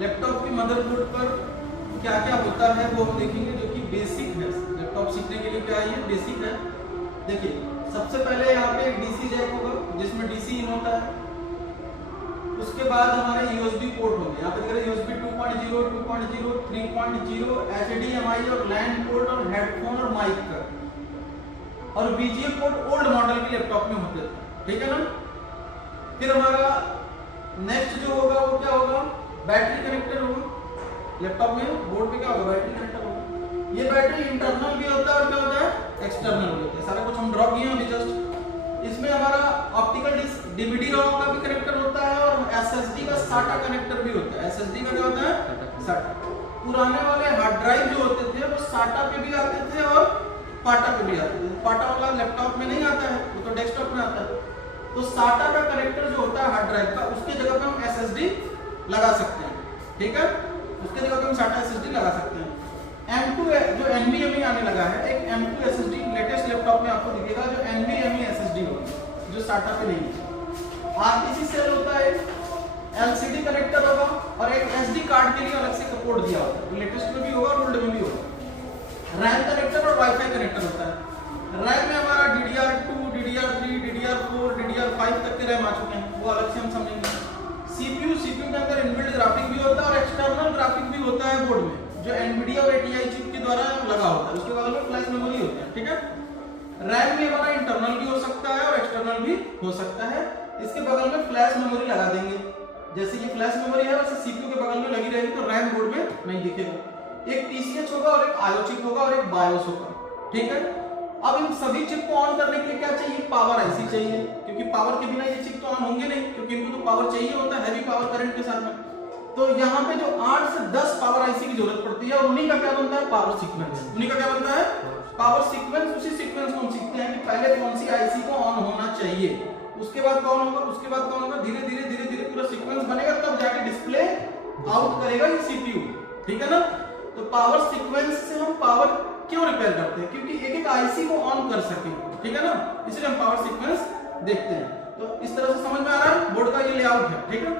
Laptop की motherboard पर क्या क्या होता है वो हम देखेंगे, जो कि बेसिक है। लैपटॉप सीखने के लिए क्या है, ये बेसिक है। देखिए सबसे पहले यहाँ पे एक डीसी जैक होगा जिसमें डीसी इन होता है। उसके बाद हमारे यूएसबी पोर्ट होंगे, यहाँ पे देख रहे हैं यूएसबी 2.0, 2.0, 3.0, HDMI और लैन पोर्ट और हेडफोन और माइक का, और बीजीए पोर्ट ओल्ड मॉडल के लैपटॉप में होते थे, ठीक है ना। फिर हमारा नेक्स्ट जो होगा वो क्या होगा, बैटरी कनेक्टर होगा। लैपटॉप में बोर्ड पे क्या होगा, बैटरी कनेक्टर होगा। ये बैटरी इंटरनल भी होता है और क्या होता है, एक्सटर्नल भी होता है। सारा कुछ हम ड्रॉ किए हैं अभी जस्ट। इसमें हमारा ऑप्टिकल डिस्क डीवीडी रोम का भी कनेक्टर होता है और एसएसडी का साटा कनेक्टर भी होता है। एसएसडी का क्या होता है, साटा। पुराने वाले हार्ड ड्राइव जो होते थे वो साटा पे भी आते थे और पाटा पे भी आते थे। पाटा वाला लैपटॉप में नहीं आता है, वो तो डेस्कटॉप में आता है। तो साटा का कनेक्टर जो होता है हार्ड ड्राइव का, उसके जगह पे हम एसएसडी लगा सकते हैं, ठीक है। उसके जगह पे हम साटा एसएसडी लगा सकते हैं। M2 जो NVMe आने लगा है, एक M2 SSD लेटेस्ट लैपटॉप में आपको दिखेगा जो NVMe SSD होगा, जो साटा पे नहीं है। RTC सेल होता है, LCD कनेक्टर होगा और एक SD कार्ड के लिए अलग से पोर्ट दिया होता है। लेटेस्ट में भी होगा और ओल्ड में भी होगा। रैम कनेक्टर और वाईफाई कनेक्टर होता है। रैम में हमारा DDR2, DDR3, DDR4, DDR5 तक के रैम आ चुके हैं, वो अलग से हम समझेंगे। CPU के अंदर इनबिल्ट ग्राफिक भी होता है और एक्सटर्नल ग्राफिक भी होता है बोर्ड में, जो एनवीडिया और ATI चिप के द्वारा लगा होता है। उसके बगल में फ्लैश मेमोरी होती है, ठीक है। रैम में हमारा इंटरनल भी हो सकता है और एक्सटर्नल भी हो सकता है। इसके बगल में फ्लैश मेमोरी लगा देंगे, जैसे ये फ्लैश मेमोरी है वैसे CPU के बगल में लगी रहेगी, तो रैम बोर्ड में नहीं दिखेगा। एक TCH होगा और एक IO चिप होगा और एक BIOS होगा, ठीक है। अब इन सभी चिप को ऑन करने के लिए क्या चाहिए, पावर IC चाहिए, क्योंकि पावर के बिना ये चिप तो ऑन होंगे नहीं, क्योंकि इनको तो पावर चाहिए होता है हैवी पावर करंट के साथ में। तो यहाँ पे जो 8 से 10 पावर IC की जरूरत पड़ती है और उन्हीं का क्या बनता है, पावर सीक्वेंस। उन्हीं का क्या बनता है, पावर सीक्वेंस। उसी सीक्वेंस को हम सीखते हैं कि पहले कौन सी IC को ऑन होना चाहिए, उसके बाद कौन होगा, उसके बाद कौन होगा, धीरे धीरे धीरे धीरे पूरा सीक्वेंस बनेगा, तब जाके डिस्प्ले आउट करेगा ये CPU, ठीक है ना। तो पावर सीक्वेंस से हम पावर क्यों रिपेयर करते हैं, क्योंकि एक एक IC को ऑन कर सके, ठीक है ना, इसलिए हम पावर सीक्वेंस देखते हैं। तो इस तरह से समझ में आ रहा है बोर्ड का ये लेआउट है, ठीक है।